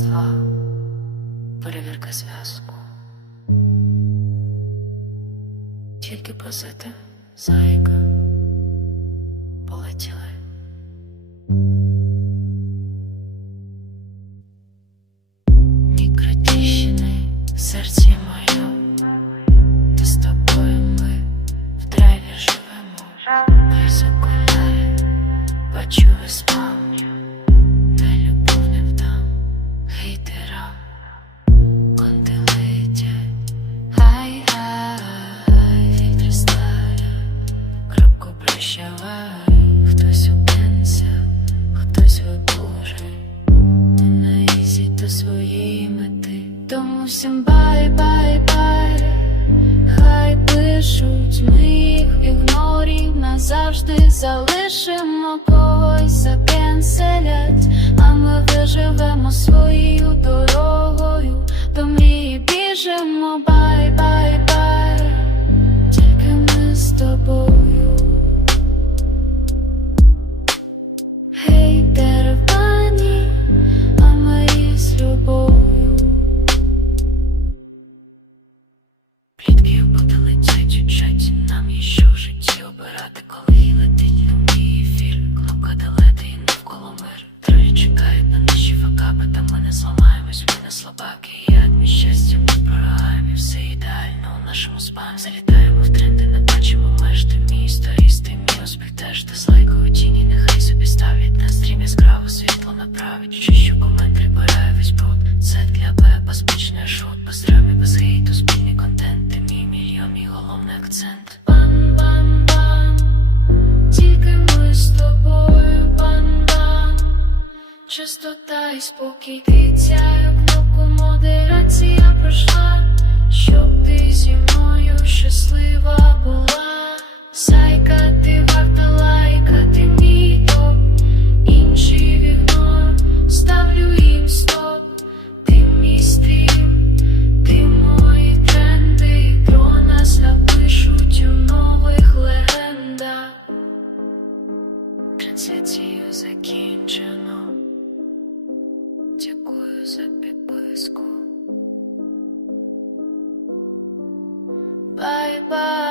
Раз, два. Перевірка зв'язку. Тільки просити, зайка. Прощавай, хтось упенся, хтось вибуже, не на ізі до своєї мети. Тому всім бай-бай-бай, хай пишуть, ми їх ігнорів назавжди. Залишимо когось закенселять, а ми виживемо своєю дорогою, нашому спам. Залітаємо в тренди, не бачимо меж, ти мій сторіс, ти мій успіх теж дизлайкують тіні, нехай собі ставлять на стрім яскраво світло направить. Чищу комент, прибираю весь бруд. Це для беба спічний шут, без драмі, без хейту, спільний контент, ти мій мільйон, мій головний акцент. Бам-бам-бам, тільки ми з тобою, бам-бам. Чистота і спокій тицяю кнопку модерація Тридцятію закінчено. Дякую за підписку. Bye-bye.